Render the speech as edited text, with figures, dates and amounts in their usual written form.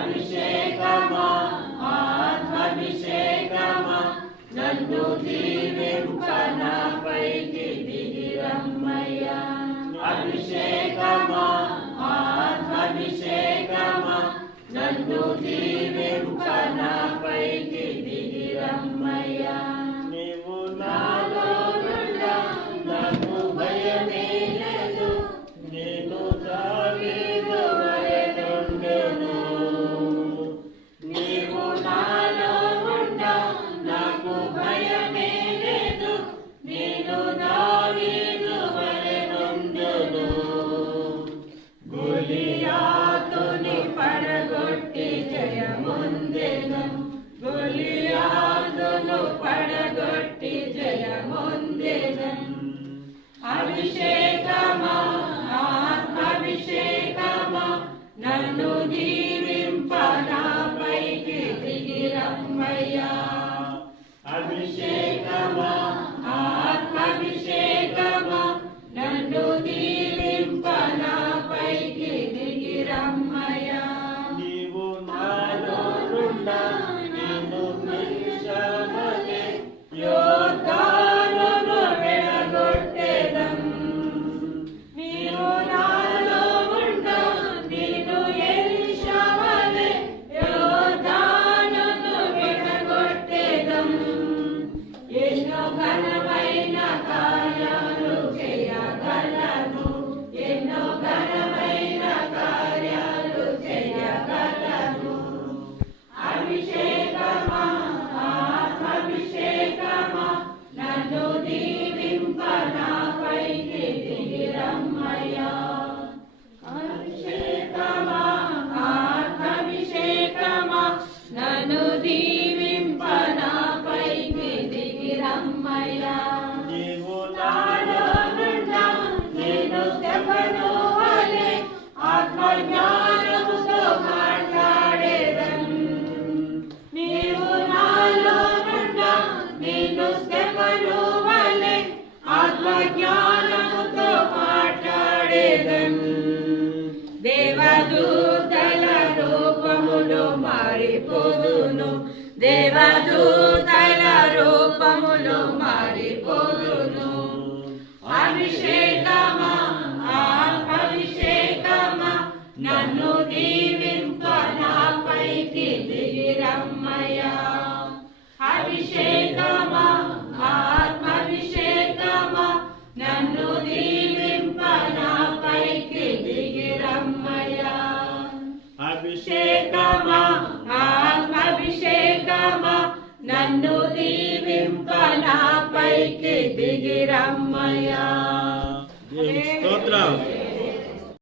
అభిషేకమా ఆత్మాభిషేకమా నన్ను దీవింప నాపైకి దిగిరమ్మయ్యా అభిషేకమా ఆత్మాభిషేకమా నన్ను దీవింప నాపైకి దిగిరమ్మయ్యా నీవు నాలో నాకు భయమే లేదు నేను దావీదు వలెనుండును నీవు నాలో ఉండా నాకు భయమే లేదు నేను దావీదు వలెనుండును గొలియాతుని పడగొట్టి జయముందెను గొలియాతును పడగొట్టి జయముందెను అభిషేకమా ఆత్మాభిషేకమా నన్ను దీవింప నాపైకి దిగిరమ్మయ్యా అభిషేకమా ఆత్మాభిషేకమా నన్ను దీవింప నాపైకి దిగిరమ్మయ్యా నీవు నాలో నుండా నిన్ను నిలిచవలె యోర్దానును వెడగొట్టెదం నీవు నాలో ఉండా నిన్ను ఎలీషావలె యోర్దానును వెడగొట్టెదం ఎన్నో ఘనమైన కార్యాలు చేయగలను ఎన్నో ఘనమైన కార్యాలు చేయగలను అభిషేకమా ఆత్మాభిషేకమా నన్ను దీవింప నాపైకి దిగిరమ్మయ్యా అభిషేకమా ఆత్మాభిషేకమా నన్ను దీవింప నాపైకి దిగిరమ్మయ్యా నీవు నాలో నుండా నేను స్తెఫను వలె ఆత్మజ్ఞానముతో మాట్లాడేదను నీవు నాలో నుండా నేను స్తెఫను వలె ఆత్మజ్ఞానముతో మాట్లాడేదను దేవదూతల రూపములో మారిపోదును దేవదూతల రూపములో మారిపోదును అభిషేకమా అభిషేకమా నన్ను దీవింప నాపైకి దిగిరమ్మయ్యా అభిషేకమా ఆత్మాభిషేకమా నన్ను దీవింప నాపైకి దిగిరమ్మయ్యా అభిషేకమా ఆత్మాభిషేకమా నన్ను దీవింప నాపైకి దిగిరమ్మయ్యా